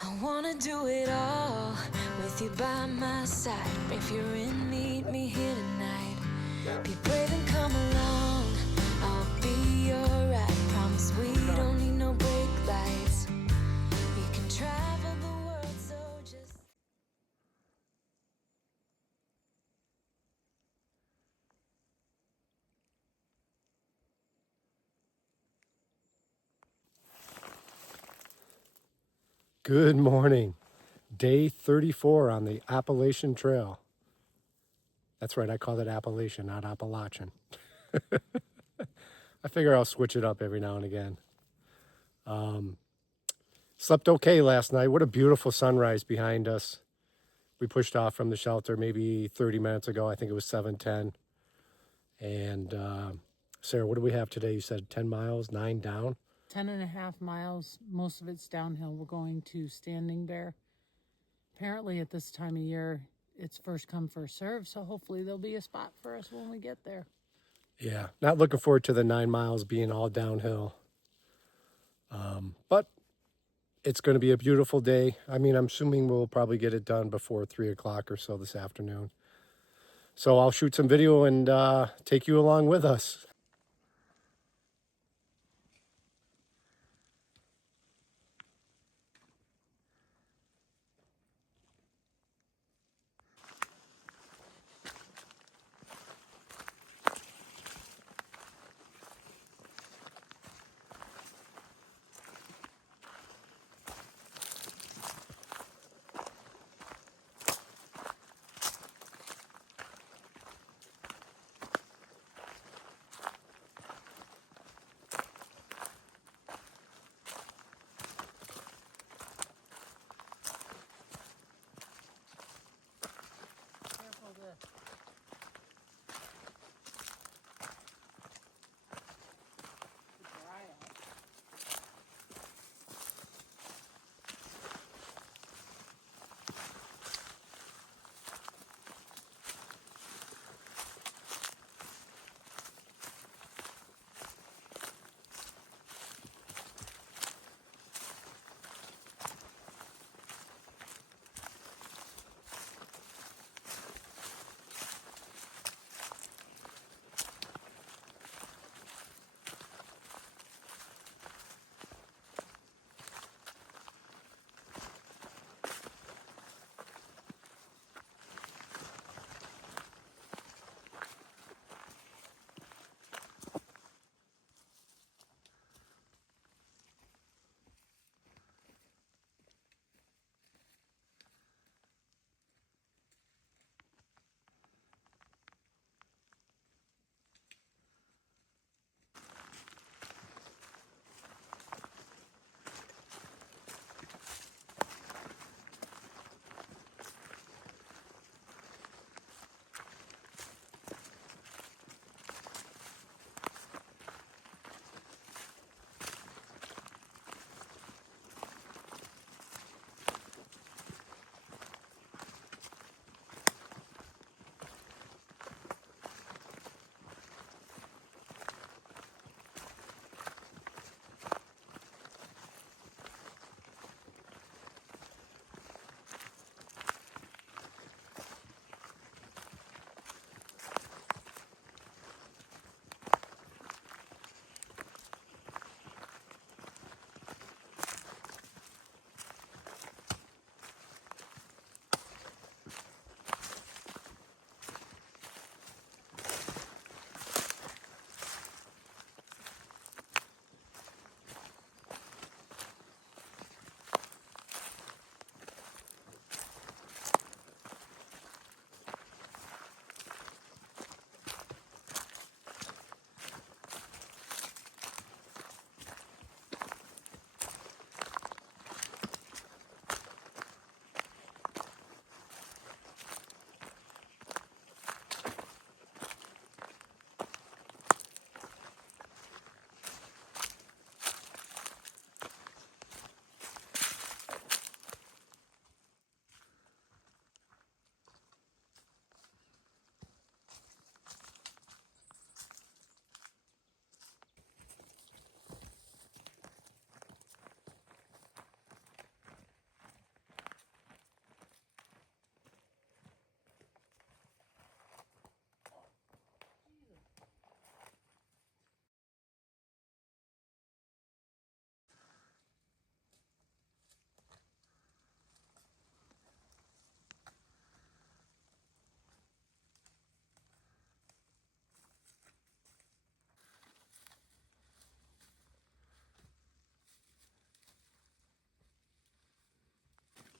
I wanna do it all with you by my side. If you're in, meet me here tonight. Be brave and come along. I'll be your ride. Promise we don't need no brake lights. We can travel the world, so just. Good morning. Day 34 on the Appalachian Trail. That's right, I call it Appalachian, not Appalachian. I figure I'll switch it up every now and again. Slept okay last night. What a beautiful sunrise behind us. We pushed off from the shelter maybe 30 minutes ago. I think it was 7:10. And Sarah, what do we have today? You said 10 miles, 9 down? 10.5 miles. Most of it's downhill. We're going to Standing Bear. Apparently at this time of year, it's first come, first serve. So hopefully there'll be a spot for us when we get there. Yeah, not looking forward to the 9 miles being all downhill. But it's going to be a beautiful day. I mean, I'm assuming we'll probably get it done before 3 o'clock or so this afternoon. So I'll shoot some video and take you along with us.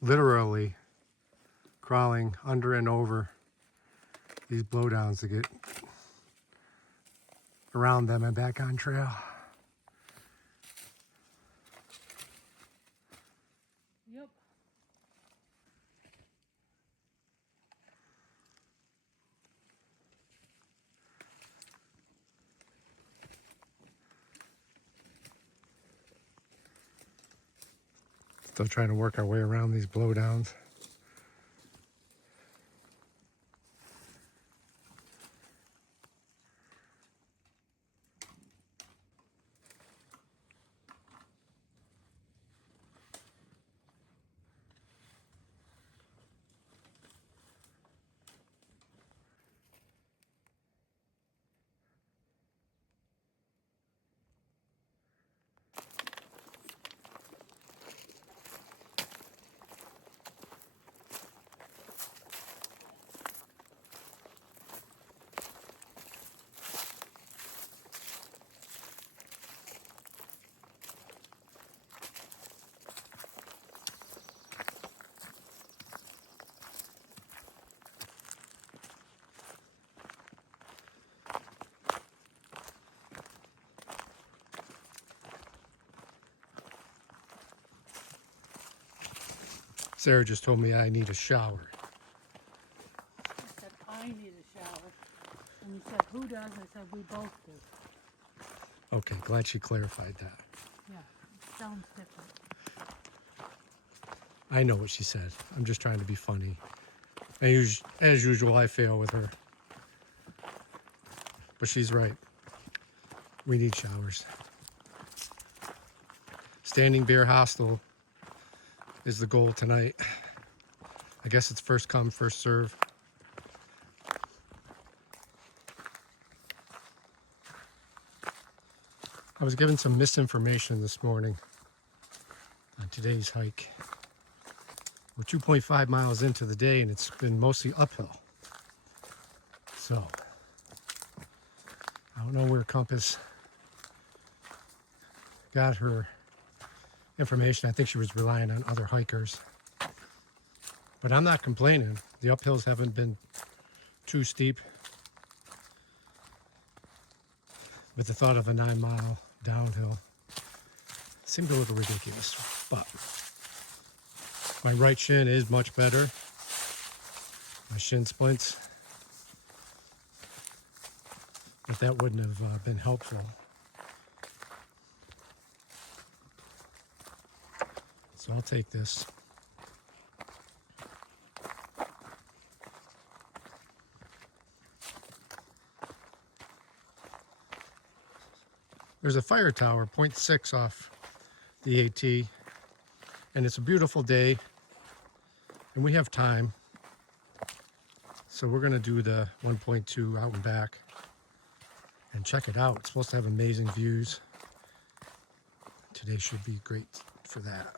literally crawling under and over these blowdowns to get around them and back on trail. Yep. Still trying to work our way around these blowdowns. Sarah just told me I need a shower. I said, I need a shower. And you said, who does? I said, we both do. Okay, glad she clarified that. Yeah, it sounds different. I know what she said. I'm just trying to be funny. And as usual, I fail with her. But she's right. We need showers. Standing Bear Hostel is the goal tonight. I guess it's first come, first serve. I was given some misinformation this morning on today's hike. We're 2.5 miles into the day and it's been mostly uphill. So, I don't know where Compass got her information. I think she was relying on other hikers. But I'm not complaining. The uphills haven't been too steep. With the thought of a 9-mile downhill, seemed a little ridiculous. But my right shin is much better. My shin splints. But that wouldn't have been helpful. So I'll take this. There's a fire tower, 0.6 off the AT, and it's a beautiful day, and we have time. So we're gonna do the 1.2 out and back and check it out. It's supposed to have amazing views. Today should be great for that.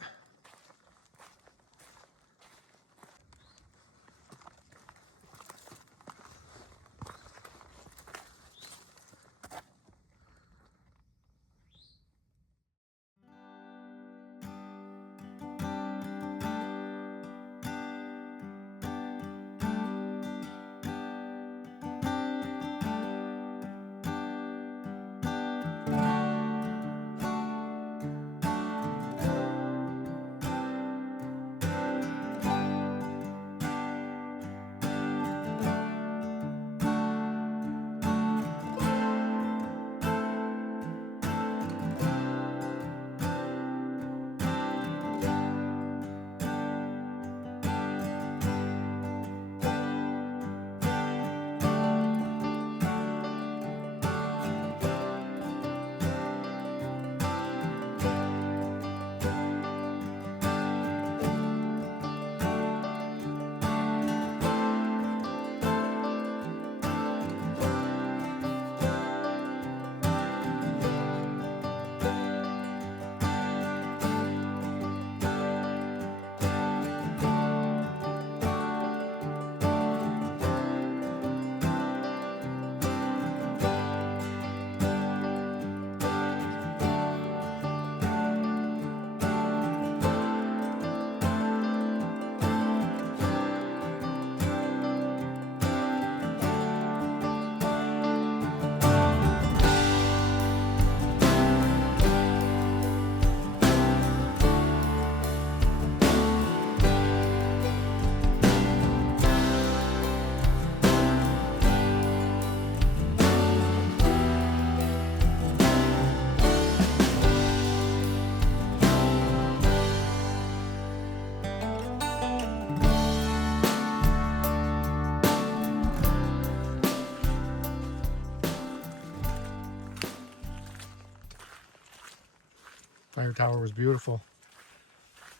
fire tower was beautiful.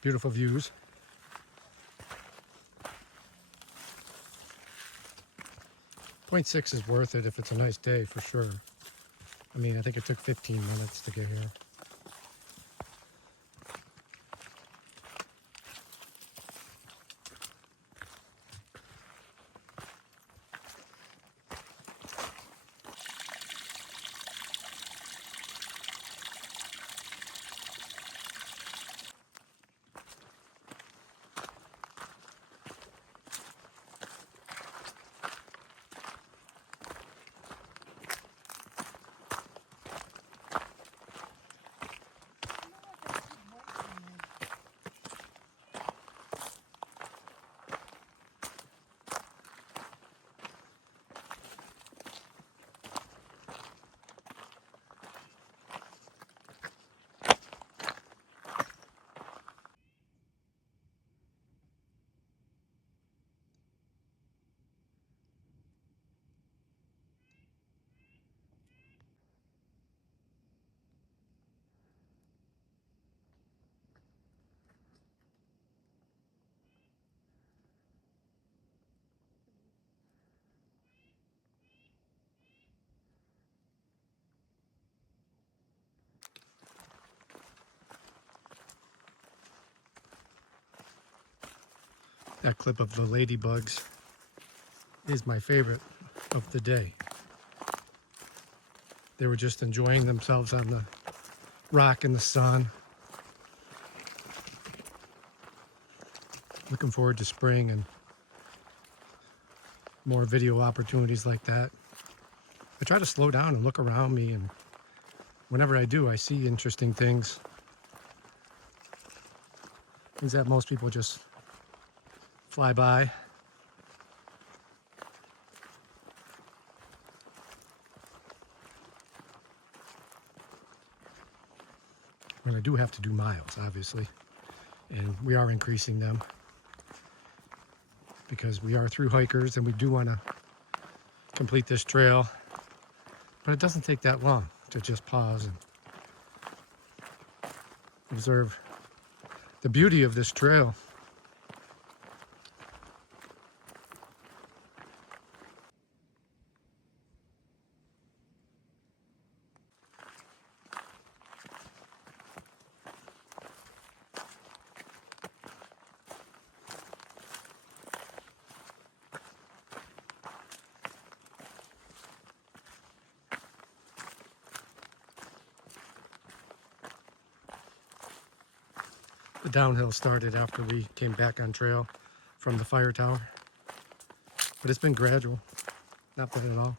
Beautiful views. Point 6 is worth it if it's a nice day, for sure. I mean, I think it took 15 minutes to get here. That clip of the ladybugs is my favorite of the day. They were just enjoying themselves on the rock in the sun. Looking forward to spring and more video opportunities like that. I try to slow down and look around me, and whenever I do, I see interesting things. Things that most people just fly by. And I do have to do miles, obviously, and we are increasing them because we are through hikers and we do want to complete this trail. But it doesn't take that long to just pause and observe the beauty of this trail. The downhill started after we came back on trail from the fire tower, but it's been gradual, not bad at all.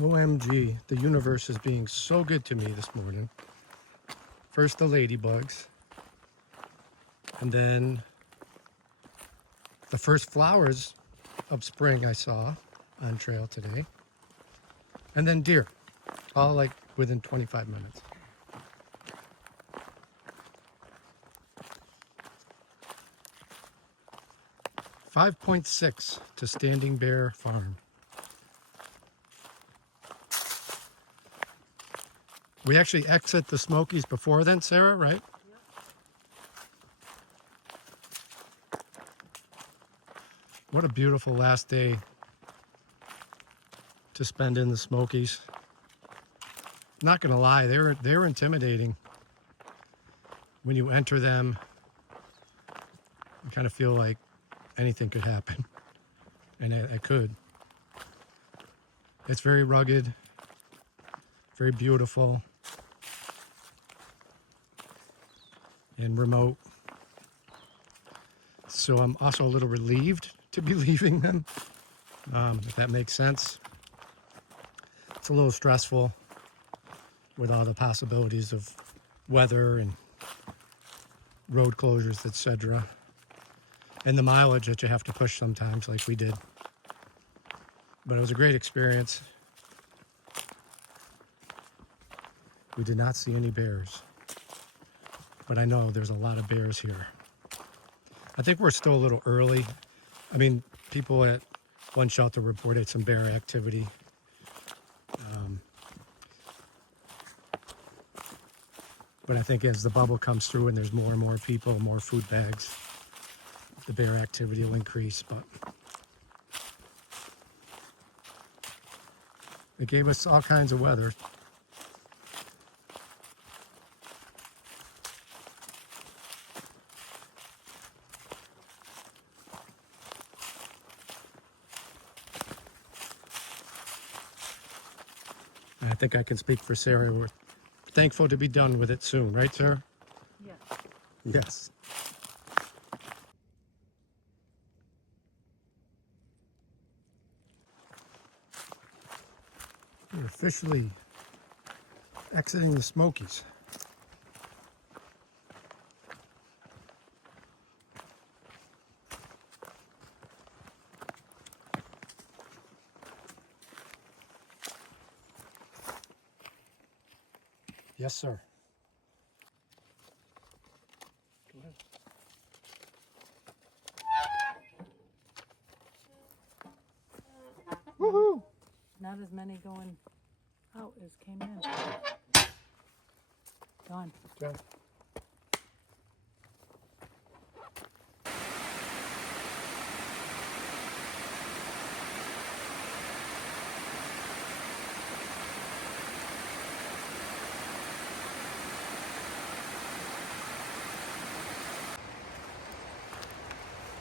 OMG, the universe is being so good to me this morning. First the ladybugs, and then the first flowers of spring I saw on trail today, and then deer, all like within 25 minutes. $5.6 to Standing Bear Farm. We actually exit the Smokies before then, Sarah, right? What a beautiful last day to spend in the Smokies. Not gonna lie, they're intimidating. When you enter them, you kind of feel like anything could happen, and it could. It's very rugged, very beautiful, and remote. So I'm also a little relieved to be leaving them, if that makes sense. It's a little stressful with all the possibilities of weather and road closures, etc. And the mileage that you have to push sometimes, like we did. But it was a great experience. We did not see any bears, but I know there's a lot of bears here. I think we're still a little early. I mean, people at one shelter reported some bear activity. But I think as the bubble comes through and there's more and more people, more food bags, the bear activity will increase. But it gave us all kinds of weather. And I think I can speak for Sarah. We're thankful to be done with it soon, right, Sarah? Yes. Yes. We're officially exiting the Smokies. Yes, sir. Go ahead. Woohoo! Not as many going out as came in. Gone. Okay.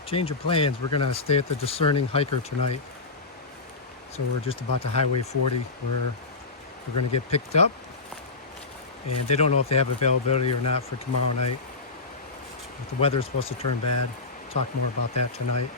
Change of plans. We're gonna stay at the Discerning Hiker tonight. So we're just about to Highway 40 where we're gonna get picked up. And they don't know if they have availability or not for tomorrow night. But the weather's supposed to turn bad. Talk more about that tonight.